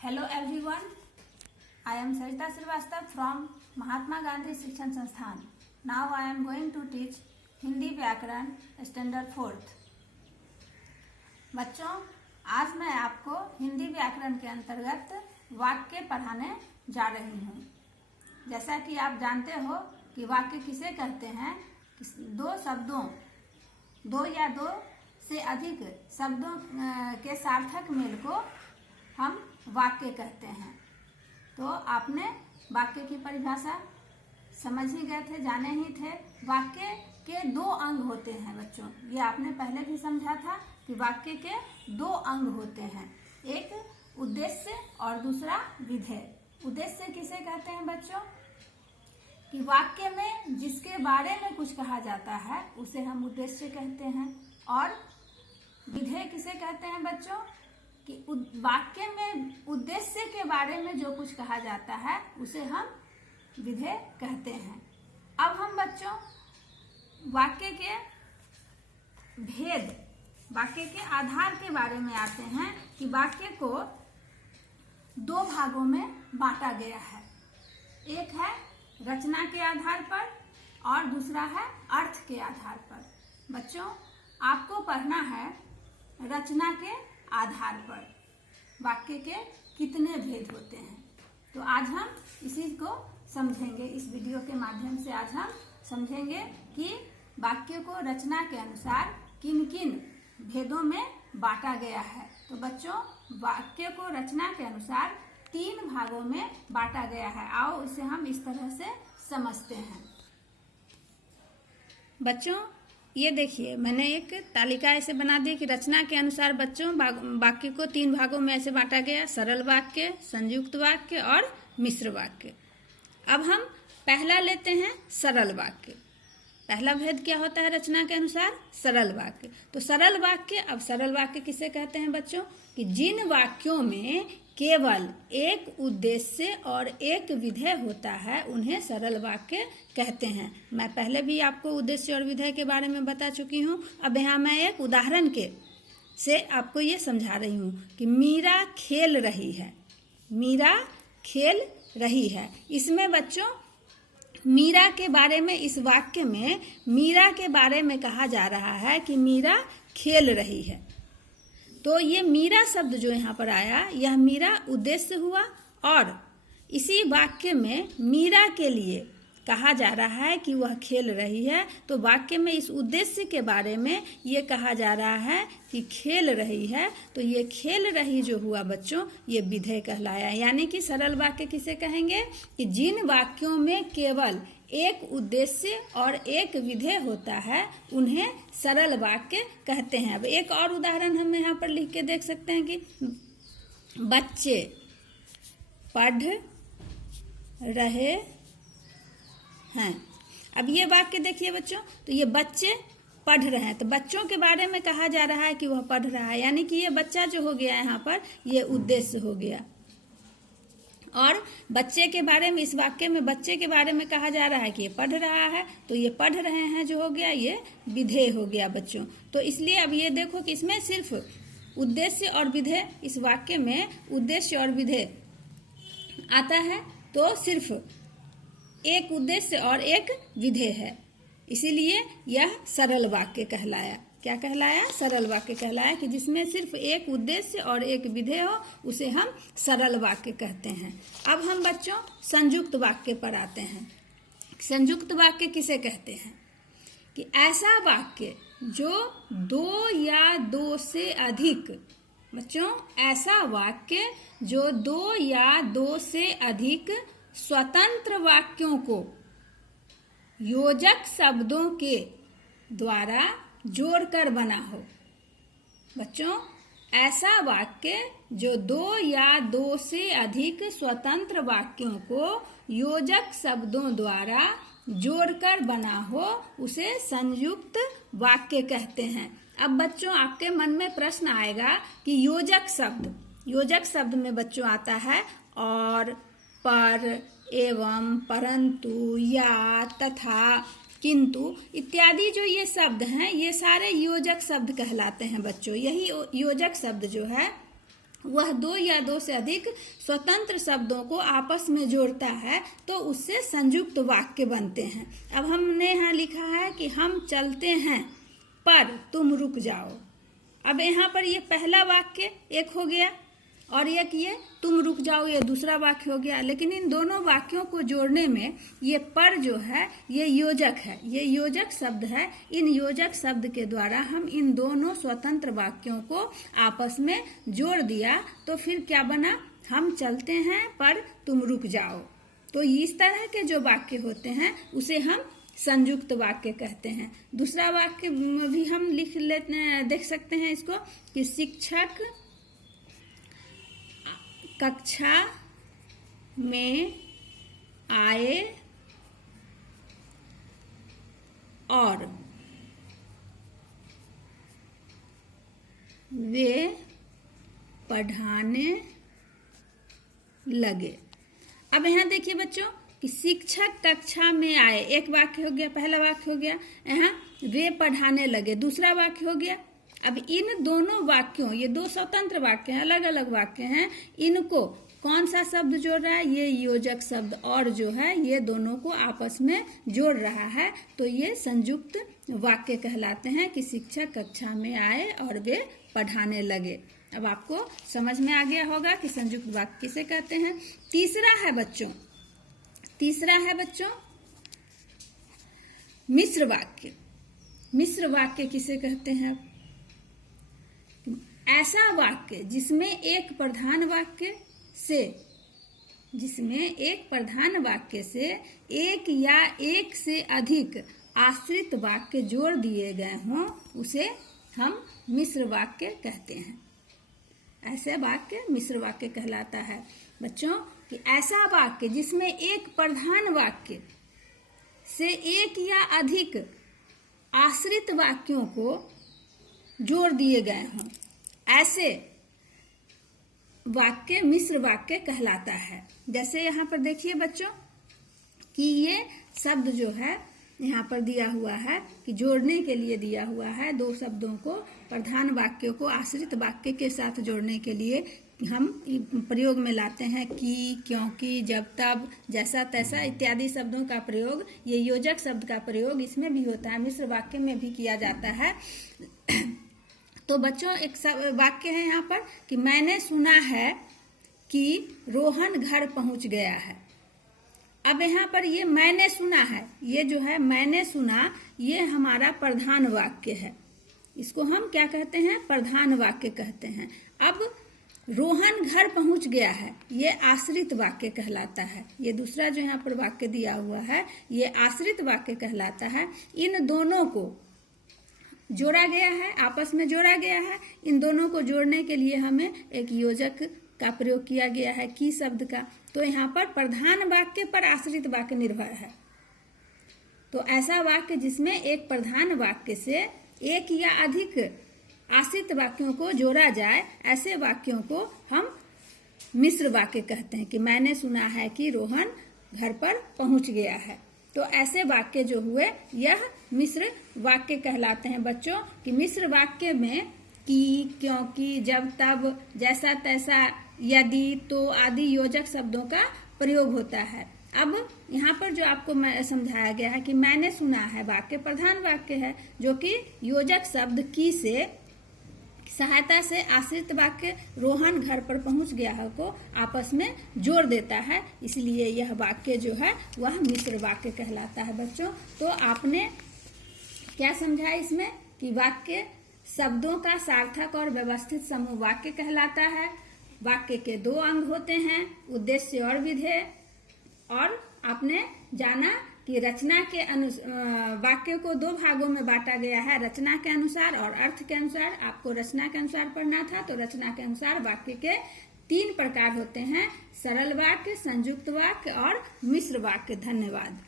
Hello everyone, I am Sarita Srivastava from Mahatma Gandhi Shikshan Sansthan. Now I am going to teach Hindi व्याकरण standard 4th। बच्चों, आज मैं आपको हिंदी व्याकरण के अंतर्गत वाक्य पढ़ाने जा रही हूँ। जैसा कि आप जानते हो कि वाक्य किसे कहते हैं, दो शब्दों, दो या दो से अधिक शब्दों के सार्थक मेल को हम वाक्य कहते हैं। तो आपने वाक्य की परिभाषा समझ ही गए थे, जाने ही थे। वाक्य के दो अंग होते हैं बच्चों, ये आपने पहले भी समझा था कि वाक्य के दो अंग होते हैं, एक उद्देश्य और दूसरा विधेय। उद्देश्य किसे कहते हैं बच्चों? कि वाक्य में जिसके बारे में कुछ कहा जाता है उसे हम उद्देश्य कहते हैं। और विधेय किसे कहते हैं बच्चों? कि वाक्य में उद्देश्य के बारे में जो कुछ कहा जाता है उसे हम विधेय कहते हैं। अब हम बच्चों वाक्य के भेद, वाक्य के आधार के बारे में आते हैं कि वाक्य को दो भागों में बांटा गया है। एक है रचना के आधार पर और दूसरा है अर्थ के आधार पर। बच्चों, आपको पढ़ना है रचना के आधार पर वाक्य के कितने भेद होते हैं। तो आज हम इसी को समझेंगे, इस वीडियो के माध्यम से आज हम समझेंगे कि वाक्य को रचना के अनुसार किन किन भेदों में बांटा गया है। तो बच्चों, वाक्य को रचना के अनुसार 3 भागों में बांटा गया है। आओ इसे हम इस तरह से समझते हैं। बच्चों, ये देखिए, मैंने एक तालिका ऐसे बना दी कि रचना के अनुसार बच्चों वाक्य को 3 भागों में ऐसे बांटा गया: सरल वाक्य, संयुक्त वाक्य और मिश्र वाक्य। अब हम पहला लेते हैं सरल वाक्य। पहला भेद क्या होता है रचना के अनुसार? सरल वाक्य। तो सरल वाक्य, अब सरल वाक्य किसे कहते हैं बच्चों? कि जिन वाक्यों में केवल एक उद्देश्य और एक विधेय होता है उन्हें सरल वाक्य कहते हैं। मैं पहले भी आपको उद्देश्य और विधेय के बारे में बता चुकी हूँ। अब यहाँ मैं एक उदाहरण के से आपको ये समझा रही हूँ कि मीरा खेल रही है। मीरा खेल रही है। इसमें बच्चों मीरा के बारे में, इस वाक्य में मीरा के बारे में कहा जा रहा है कि मीरा खेल रही है। तो ये मीरा शब्द जो यहाँ पर आया, यह मीरा उद्देश्य हुआ और इसी वाक्य में मीरा के लिए कहा जा रहा है कि वह खेल रही है। तो वाक्य में इस उद्देश्य के बारे में ये कहा जा रहा है कि खेल रही है। तो ये खेल रही जो हुआ बच्चों, ये विधेय कहलाया। यानी कि सरल वाक्य किसे कहेंगे? कि जिन वाक्यों में केवल एक उद्देश्य और एक विधेय होता है उन्हें सरल वाक्य कहते हैं। अब एक और उदाहरण हम यहाँ पर लिख के देख सकते हैं कि बच्चे पढ़ रहे हैं। अब ये वाक्य देखिए बच्चों, तो ये बच्चे पढ़ रहे हैं। तो बच्चों के बारे में कहा जा रहा है कि वह पढ़ रहा है, यानी कि ये बच्चा जो हो गया यहाँ पर, ये उद्देश्य हो गया। और बच्चे के बारे में, इस वाक्य में बच्चे के बारे में कहा जा रहा है कि ये पढ़ रहा है। तो ये पढ़ रहे हैं जो हो गया, ये विधेय हो गया बच्चों। तो इसलिए अब ये देखो कि इसमें सिर्फ उद्देश्य और विधेय, इस वाक्य में उद्देश्य और विधेय आता है तो सिर्फ एक उद्देश्य और एक विधेय है। इसीलिए यह सरल वाक्य कहलाया। क्या कहलाया? सरल वाक्य कहलाया कि जिसमें सिर्फ एक उद्देश्य और एक विधेय हो उसे हम सरल वाक्य कहते हैं। अब हम बच्चों संयुक्त वाक्य पर आते हैं। संयुक्त वाक्य किसे कहते हैं? कि ऐसा वाक्य जो 2 या 2 से अधिक, बच्चों ऐसा वाक्य जो 2 या 2 से अधिक स्वतंत्र वाक्यों को योजक शब्दों के द्वारा जोड़कर बना हो। बच्चों, ऐसा वाक्य जो 2 या 2 से अधिक स्वतंत्र वाक्यों को योजक शब्दों द्वारा जोड़कर बना हो उसे संयुक्त वाक्य कहते हैं। अब बच्चों आपके मन में प्रश्न आएगा कि योजक शब्द में बच्चों आता है और, पर, एवं, परंतु, या, तथा, किंतु इत्यादि जो ये शब्द हैं ये सारे योजक शब्द कहलाते हैं बच्चों। यही योजक शब्द जो है वह दो या दो से अधिक स्वतंत्र शब्दों को आपस में जोड़ता है तो उससे संयुक्त वाक्य बनते हैं। अब हमने यहाँ लिखा है कि हम चलते हैं पर तुम रुक जाओ। अब यहाँ पर ये पहला वाक्य एक हो गया और एक ये तुम रुक जाओ ये दूसरा वाक्य हो गया। लेकिन इन दोनों वाक्यों को जोड़ने में ये पर जो है ये योजक है, ये योजक शब्द है। इन योजक शब्द के द्वारा हम इन दोनों स्वतंत्र वाक्यों को आपस में जोड़ दिया तो फिर क्या बना, हम चलते हैं पर तुम रुक जाओ। तो इस तरह के जो वाक्य होते हैं उसे हम संयुक्त वाक्य कहते हैं। दूसरा वाक्य भी हम लिख लेते, देख सकते हैं इसको कि शिक्षक कक्षा में आए और वे पढ़ाने लगे। अब यहाँ देखिए बच्चों कि शिक्षक कक्षा में आए, एक वाक्य हो गया, पहला वाक्य हो गया। यहाँ वे पढ़ाने लगे, दूसरा वाक्य हो गया। अब इन दोनों वाक्यों, ये दो स्वतंत्र वाक्य हैं, अलग अलग वाक्य हैं, इनको कौन सा शब्द जोड़ रहा है, ये योजक शब्द और जो है ये दोनों को आपस में जोड़ रहा है तो ये संयुक्त वाक्य कहलाते हैं कि शिक्षक कक्षा में आए और वे पढ़ाने लगे। अब आपको समझ में आ गया होगा कि संयुक्त वाक्य किसे कहते हैं। तीसरा है बच्चों मिश्र वाक्य। मिश्र वाक्य किसे कहते हैं, ऐसा वाक्य जिसमें एक प्रधान वाक्य से एक या एक से अधिक आश्रित वाक्य जोड़ दिए गए हों उसे हम मिश्र वाक्य कहते हैं। ऐसे वाक्य मिश्र वाक्य कहलाता है बच्चों कि ऐसा वाक्य जिसमें एक प्रधान वाक्य से एक या अधिक आश्रित वाक्यों को जोड़ दिए गए हों, ऐसे वाक्य मिश्र वाक्य कहलाता है। जैसे यहाँ पर देखिए बच्चों कि ये शब्द जो है यहाँ पर दिया हुआ है कि जोड़ने के लिए दिया हुआ है, दो शब्दों को प्रधान वाक्यों को आश्रित वाक्य के साथ जोड़ने के लिए हम प्रयोग में लाते हैं कि, क्योंकि, जब, तब, जैसा, तैसा इत्यादि शब्दों का प्रयोग, ये योजक शब्द का प्रयोग इसमें भी होता है, मिश्र वाक्य में भी किया जाता है। तो बच्चों एक वाक्य है यहाँ पर कि मैंने सुना है कि रोहन घर पहुंच गया है। अब यहाँ पर ये मैंने सुना है, ये जो है मैंने सुना, ये हमारा प्रधान वाक्य है, इसको हम क्या कहते हैं, प्रधान वाक्य कहते हैं। अब रोहन घर पहुंच गया है, ये आश्रित वाक्य कहलाता है। ये दूसरा जो यहाँ पर वाक्य दिया हुआ है ये आश्रित वाक्य कहलाता है। इन दोनों को जोड़ा गया है, आपस में जोड़ा गया है। इन दोनों को जोड़ने के लिए हमें एक योजक का प्रयोग किया गया है की शब्द का। तो यहाँ पर प्रधान वाक्य पर आश्रित वाक्य निर्भर है। तो ऐसा वाक्य जिसमें एक प्रधान वाक्य से एक या अधिक आश्रित वाक्यों को जोड़ा जाए, ऐसे वाक्यों को हम मिश्र वाक्य कहते हैं कि मैंने सुना है कि रोहन घर पर पहुंच गया है। तो ऐसे वाक्य जो हुए यह मिश्र वाक्य कहलाते हैं बच्चों कि मिश्र वाक्य में कि, क्योंकि, जब, तब, जैसा, तैसा, यदि, तो आदि योजक शब्दों का प्रयोग होता है। अब यहाँ पर जो आपको समझाया गया है कि मैंने सुना है वाक्य प्रधान वाक्य है जो कि योजक शब्द की से सहायता से आश्रित वाक्य रोहन घर पर पहुंच गया है को आपस में जोड़ देता है, इसलिए यह वाक्य जो है वह मिश्र वाक्य कहलाता है बच्चों। तो आपने क्या समझा इसमें कि वाक्य शब्दों का सार्थक और व्यवस्थित समूह वाक्य कहलाता है। वाक्य के दो अंग होते हैं, उद्देश्य और विधेय। और आपने जाना कि रचना के वाक्य को दो भागों में बांटा गया है, रचना के अनुसार और अर्थ के अनुसार। आपको रचना के अनुसार पढ़ना था तो रचना के अनुसार वाक्य के 3 प्रकार होते हैं, सरल वाक्य, संयुक्त वाक्य और मिश्र वाक्य। धन्यवाद।